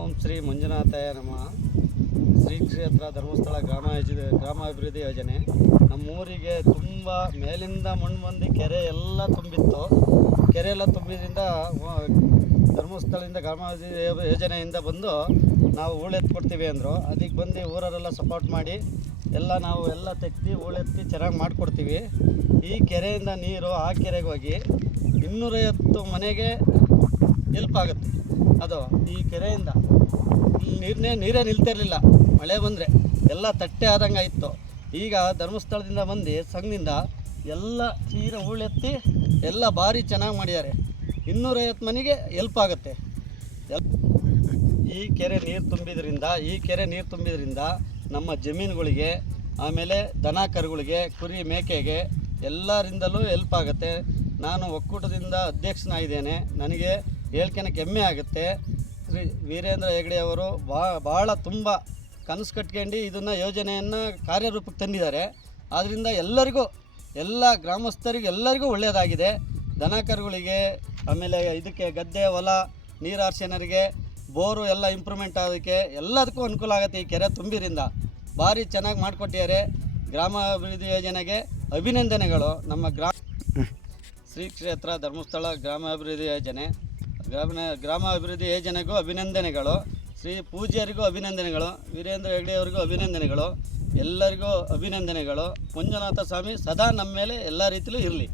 ಓಂ ಶ್ರೀ ಮಂಜುನಾಥಾಯ ನಮಃ. ಶ್ರೀ ಕ್ಷೇತ್ರ ಧರ್ಮಸ್ಥಳ ಗ್ರಾಮ ಯೋಜನೆ ಗ್ರಾಮಾಭಿವೃದ್ಧಿ ಯೋಜನೆ. ನಮ್ಮೂರಿಗೆ ತುಂಬ ಮೇಲಿಂದ ಮಣ್ಣು ಬಂದು ಕೆರೆ ಎಲ್ಲ ತುಂಬಿತ್ತು. ಕೆರೆ ಎಲ್ಲ ತುಂಬಿದ್ರಿಂದ ಧರ್ಮಸ್ಥಳದಿಂದ ಗ್ರಾಮ ಯೋಜನೆಯಿಂದ ಬಂದು ನಾವು ಹೂಳೆತ್ತು ಕೊಡ್ತೀವಿ ಅಂದರು. ಅದಕ್ಕೆ ಬಂದು ಊರರೆಲ್ಲ ಸಪೋರ್ಟ್ ಮಾಡಿ, ಎಲ್ಲ ನಾವು ಎಲ್ಲ ತೆಗ್ದು ಹೂಳೆತ್ತಿ ಚೆನ್ನಾಗಿ ಮಾಡಿಕೊಡ್ತೀವಿ. ಈ ಕೆರೆಯಿಂದ ನೀರು ಆ ಕೆರೆಗೆ ಹೋಗಿ ಇನ್ನೂರೈವತ್ತು ಮನೆಗೆ ಹೆಲ್ಪ್ ಆಗುತ್ತೆ ಅದು ಈ ಕೆರೆಯಿಂದ ನೀರನ್ನೇ ನೀರೇ ನಿಲ್ತಿರಲಿಲ್ಲ. ಮಳೆ ಬಂದರೆ ಎಲ್ಲ ತಟ್ಟೆ ಆದಂಗೆ ಇತ್ತು. ಈಗ ಧರ್ಮಸ್ಥಳದಿಂದ ಬಂದು ಸಂಘದಿಂದ ಎಲ್ಲ ನೀರು ಉಳೆತ್ತಿ ಎಲ್ಲ ಭಾರಿ ಚೆನ್ನಾಗಿ ಮಾಡಿದ್ದಾರೆ. ಇನ್ನೂರೈವತ್ತು ಮನೆಗೆ ಹೆಲ್ಪ್ ಆಗುತ್ತೆ. ಈ ಕೆರೆ ನೀರು ತುಂಬಿದ್ರಿಂದ, ಈ ಕೆರೆ ನೀರು ತುಂಬಿದ್ರಿಂದ ನಮ್ಮ ಜಮೀನುಗಳಿಗೆ, ಆಮೇಲೆ ದನ ಕರುಗಳಿಗೆ ಕುರಿ ಮೇಕೆಗೆ ಎಲ್ಲರಿಂದಲೂ ಹೆಲ್ಪ್ ಆಗುತ್ತೆ. ನಾನು ಒಕ್ಕೂಟದಿಂದ ಅಧ್ಯಕ್ಷನಾಗಿದ್ದೇನೆ. ನನಗೆ ಹೇಳ್ಕೊಳಕ್ಕೆ ಹೆಮ್ಮೆ ಆಗುತ್ತೆ. ಶ್ರೀ ವೀರೇಂದ್ರ ಹೆಗಡೆ ಅವರು ಬಾ ಭಾಳ ತುಂಬ ಕನಸು ಕಟ್ಕೊಂಡು ಇದನ್ನು ಯೋಜನೆಯನ್ನು ಕಾರ್ಯರೂಪಕ್ಕೆ ತಂದಿದ್ದಾರೆ. ಆದ್ದರಿಂದ ಎಲ್ಲರಿಗೂ ಎಲ್ಲ ಗ್ರಾಮಸ್ಥರಿಗೆ ಎಲ್ಲರಿಗೂ ಒಳ್ಳೆಯದಾಗಿದೆ. ದನ ಕರುಗಳಿಗೆ ಆಮೇಲೆ ಇದಕ್ಕೆ ಗದ್ದೆ ಹೊಲ ನೀರು ಹಾರ್ಸೋನರಿಗೆ ಬೋರು ಎಲ್ಲ ಇಂಪ್ರೂವ್ಮೆಂಟ್ ಆಗೋದಕ್ಕೆ ಎಲ್ಲದಕ್ಕೂ ಅನುಕೂಲ ಆಗುತ್ತೆ ಈ ಕೆರೆ ತುಂಬಿರಿಂದ ಭಾರಿ ಚೆನ್ನಾಗಿ ಮಾಡಿಕೊಟ್ಟಿದ್ದಾರೆ. ಗ್ರಾಮಾಭಿವೃದ್ಧಿ ಯೋಜನೆಗೆ ಅಭಿನಂದನೆಗಳು. ನಮ್ಮ ಗ್ರಾಮ ಶ್ರೀ ಕ್ಷೇತ್ರ ಧರ್ಮಸ್ಥಳ ಗ್ರಾಮಾಭಿವೃದ್ಧಿ ಯೋಜನೆ. ಗ್ರಾಮ ಗ್ರಾಮಾಭಿವೃದ್ಧಿ ಯೋಜನೆಗೂ ಅಭಿನಂದನೆಗಳು. ಶ್ರೀ ಪೂಜ್ಯರಿಗೂ ಅಭಿನಂದನೆಗಳು. ವೀರೇಂದ್ರ ಹೆಗ್ಡೆ ಅವರಿಗೂ ಅಭಿನಂದನೆಗಳು. ಎಲ್ಲರಿಗೂ ಅಭಿನಂದನೆಗಳು. ಮಂಜುನಾಥ ಸ್ವಾಮಿ ಸದಾ ನಮ್ಮ ಮೇಲೆ ಎಲ್ಲ ರೀತಿಯಲ್ಲೂ ಇರಲಿ.